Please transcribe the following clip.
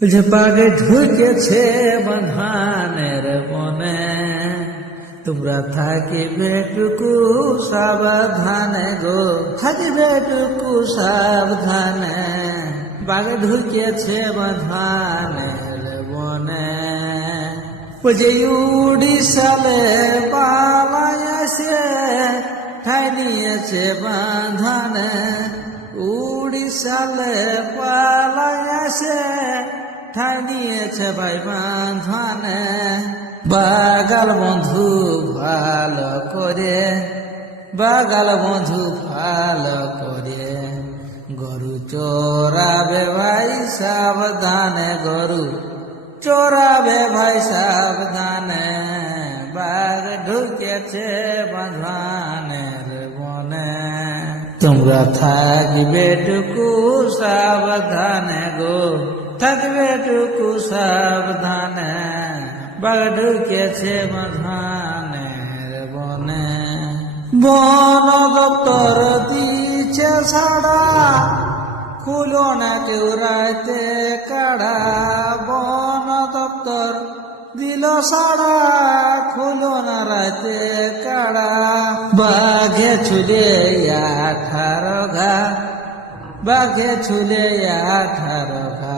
যে বাঘে ঢুকেছে বাঁধানের বনে, তোমরা থাকিবে টুকু সাবধানে গো, থাকিবে টুকু সাবধানে। বাঘে ঢুকেছে বাঁধানের বনে, ওই যে উড়িষ্যালে পালাইয়াছে ঠাই নিয়েছে বাঁধানে, উড়িষ্যালে পালাইয়াছে ঠাই নিয়েছে ভাই বাঁধানে। বাগাল বন্ধু ভালো করে, বাগাল বন্ধু ভালো করে, গরু চোরাবে ভাই সাবধানে, গরু চোরাবে ভাই সাবধানে। বাঘ ঢুকেছে বাঁধানের বনে, তোমরা থাকবে টুকু সাবধানে গো, থাকবে টুকু সাবধানে। বাঘ ঢুকেছে বাঁধানের বনে। বন দপ্তর দিচ্ছে ছাড়া, খুলো না কেউ রাইতে কাড়া। বন দপ্তর দিল সাড়া, খুলো না রাইতে কাড়া। বাঘে ছুলে 18 ঘা, বাঘে ছুলে 18 ঘা।